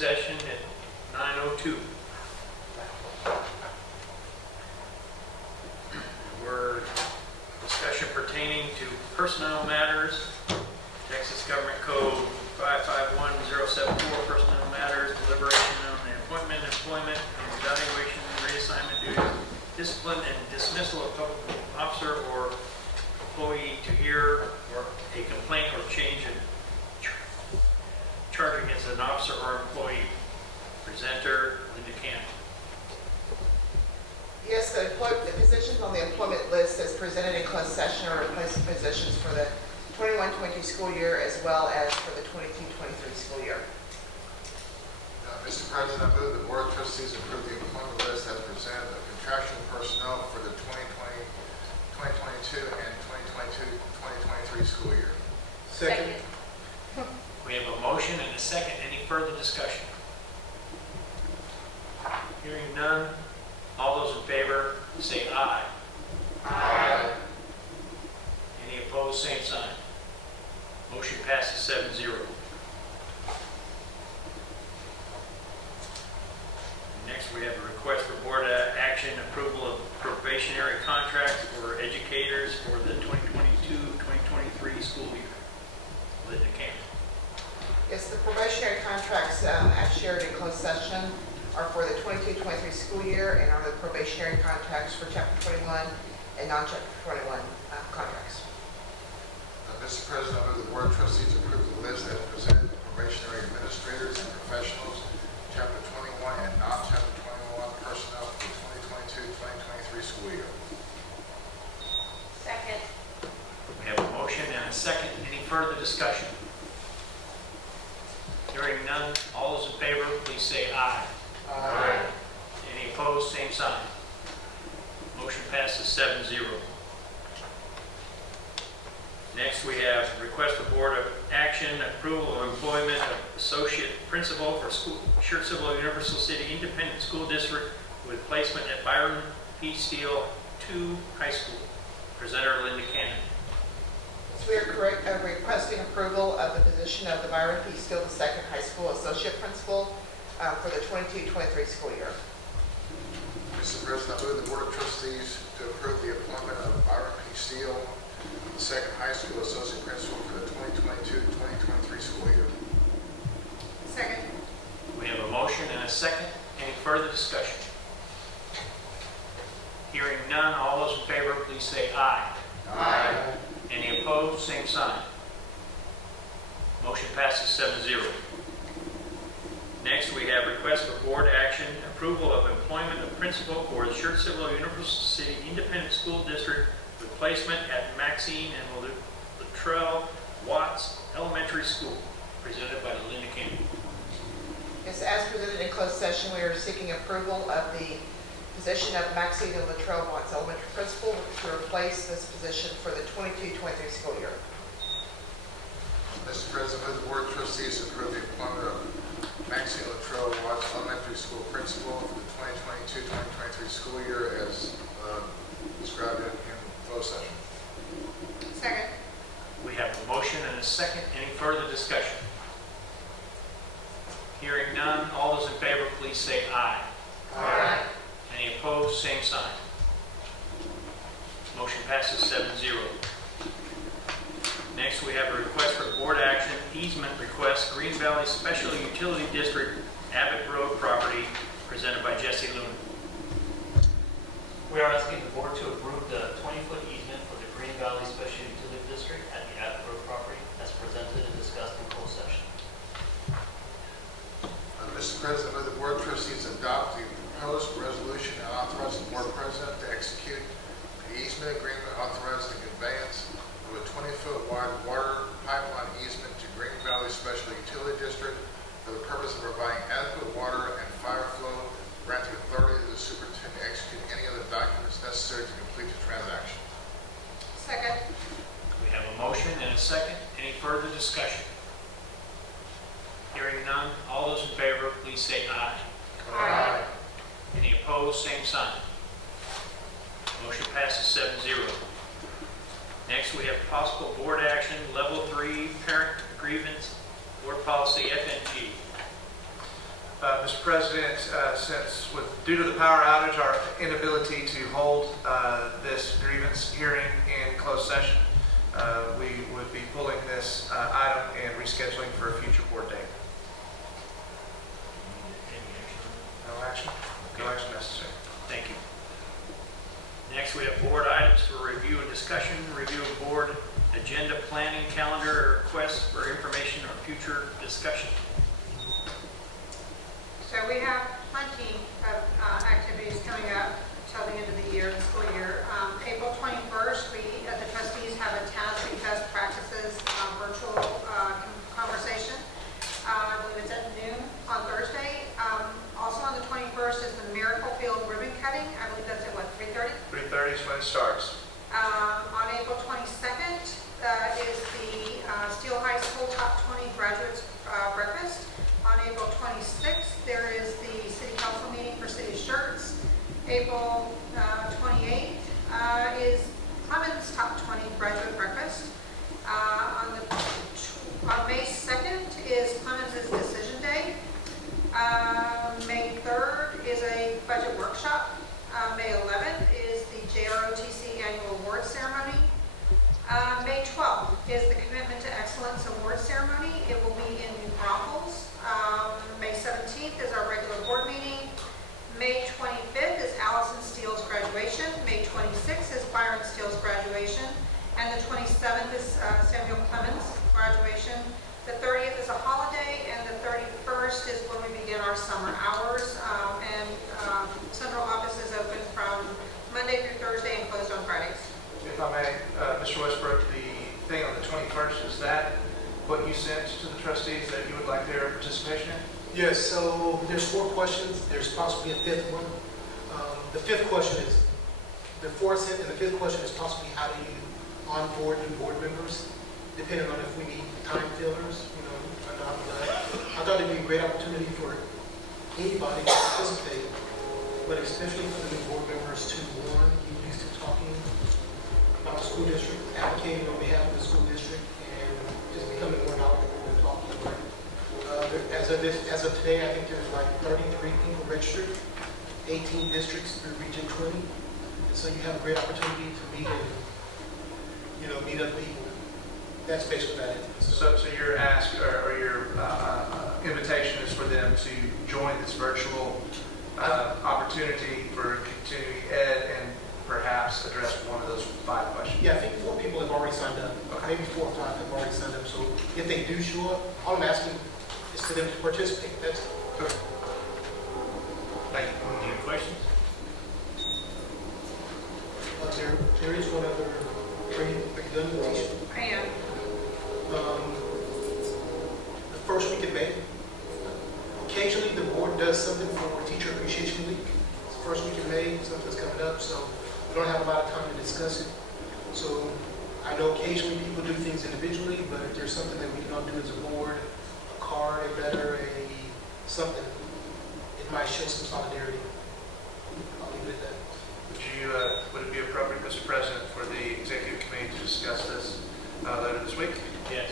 session at 9:02. We're discussion pertaining to personnel matters, Texas Government Code 551074, personnel matters, deliberation on the appointment, employment, and evaluation, reassignment duties, discipline, and dismissal of public officer or employee to hear or a complaint or change in charge against an officer or employee. Presenter, Linda Cannon. Yes, the positions on the employment list as presented in closed session are replacing positions for the 21-22 school year as well as for the 22-23 school year. Mr. President, I move the Board of Trustees approve the employment list as presented of contractual personnel for the 2022 and 2022-2023 school year. Second. We have a motion and a second. Any further discussion? Hearing none. All those in favor say aye. Aye. Any opposed, same sign. Motion passes 7-0. Next, we have a request for board action approval of probationary contracts for educators for the 2022-2023 school year. Linda Cannon. Yes, the probationary contracts as shared in closed session are for the 22-23 school year and are the probationary contracts for Chapter 21 and non-Chapter 21 contracts. Mr. President, I move the Board of Trustees approve the list as presented of probationary administrators and professionals, Chapter 21 and non-Chapter 21 personnel for the 2022-2023 school year. Second. We have a motion and a second. Any further discussion? Hearing none. All those in favor, please say aye. Aye. Any opposed, same sign. Motion passes 7-0. Next, we have request for board of action approval of employment of associate principal for Schertz-Cibolo-Universal City Independent School District with placement at Byron P. Steele II High School. Presenter, Linda Cannon. So we are requesting approval of the position of the Byron P. Steele II High School Associate Principal for the 22-23 school year. Mr. President, I move the Board of Trustees to approve the appointment of Byron P. Steele, the second high school associate principal for the 2022-2023 school year. Second. We have a motion and a second. Any further discussion? Hearing none. All those in favor, please say aye. Aye. Any opposed, same sign. Motion passes 7-0. Next, we have request for board action approval of employment of principal for the Schertz-Cibolo-Universal City Independent School District with placement at Maxine and Luttrell Watts Elementary School. Presented by Linda Cannon. Yes, as presented in closed session, we are seeking approval of the position of Maxine and Luttrell Watts Elementary Principal to replace this position for the 22-23 school year. Mr. President, I move the Board of Trustees approve the appointment of Maxine Luttrell Watts Elementary School Principal for the 2022-2023 school year as described in closed session. Second. We have a motion and a second. Any further discussion? Hearing none. All those in favor, please say aye. Aye. Any opposed, same sign. Motion passes 7-0. Next, we have a request for board action, easement request, Green Valley Special Utility District, Abbott Road property, presented by Jesse Luna. We are asking the board to approve the 20-foot easement for the Green Valley Special Utility District at the Abbott Road property as presented and discussed in closed session. Mr. President, I move the Board of Trustees adopt the proposed resolution and authorize the Board President to execute the easement agreement authorizing the conveyance of a 20-foot wide water pipeline easement to Green Valley Special Utility District for the purpose of providing adequate water and fire flow, granting authority to the superintendent to execute any other documents necessary to complete the transaction. Second. We have a motion and a second. Any further discussion? Hearing none. All those in favor, please say aye. Aye. Any opposed, same sign. Motion passes 7-0. Next, we have possible board action, level 3, parent grievance, board policy FNG. due to the power outage, our inability to hold this grievance hearing in closed session, we would be pulling this item and rescheduling for a future board date. No action? No action necessary. Thank you. Next, we have board items for review and discussion. Review of board agenda planning calendar requests for information or future discussion. So we have plenty of activities coming up till the end of the year, the school year. April 21st, the trustees have a TASB best practices virtual conversation. I believe it's at noon on Thursday. Also on the 21st is the Miracle Field ribbon cutting. I believe that's at what, 3:30? 3:30 is when it starts. On April 22nd is the Steele High School Top 20 Graduates Breakfast. On April 26th, there is the City Council meeting for City of Schertz. April 28th is Clemens Top 20 Graduate Breakfast. On May 2nd is Clemens' Decision Day. May 3rd is a budget workshop. May 11th is the JROTC Annual Award Ceremony. May 12th is the Commitment to Excellence Award Ceremony. It will be in New Braunfels. May 17th is our regular board meeting. May 25th is Allison Steele's graduation. May 26th is Byron Steele's graduation. And the 27th is Samuel Clemens' graduation. The 30th is a holiday, and the 31st is when we begin our summer hours. Central office is open from Monday through Thursday and closed on Fridays. If I may, Mr. Westbrook, the thing on the 21st, is that what you sent to the trustees that you would like their participation in? Yes, so there's 4 questions. There's possibly a 5th one. The 5th question is, the 4th and the 5th question is possibly how do you onboard new board members, depending on if we need time fillers, or not. I thought it'd be a great opportunity for anybody to participate, but especially for the new board members to, one, get used to talking about the school district, advocating on behalf of the school district, and just becoming more knowledgeable and talking. As of today, I think there's like 33 people registered, 18 districts through Region 20. And so you have a great opportunity to meet and, meet other people. That's basically that is. So your ask or your invitation is for them to join this virtual opportunity for continuing ed and perhaps address one of those 5 questions. Yeah, I think 4 people have already signed up. Okay. Maybe 4 or 5 have already signed up. So if they do show up, all I'm asking is for them to participate. That's Good. Thank you. Any questions? there is one other. Are you done with these? I am. The first week in May. Occasionally the board does something for Teacher Appreciation Week. It's the first week in May, something's coming up, so we don't have a lot of time to discuss it. So I know occasionally people do things individually, but if there's something that we can all do as a board, a card, a letter, something, it might show some solidarity. I'll leave it at that. Would it be appropriate, Mr. President, for the executive committee to discuss this later this week? Yes.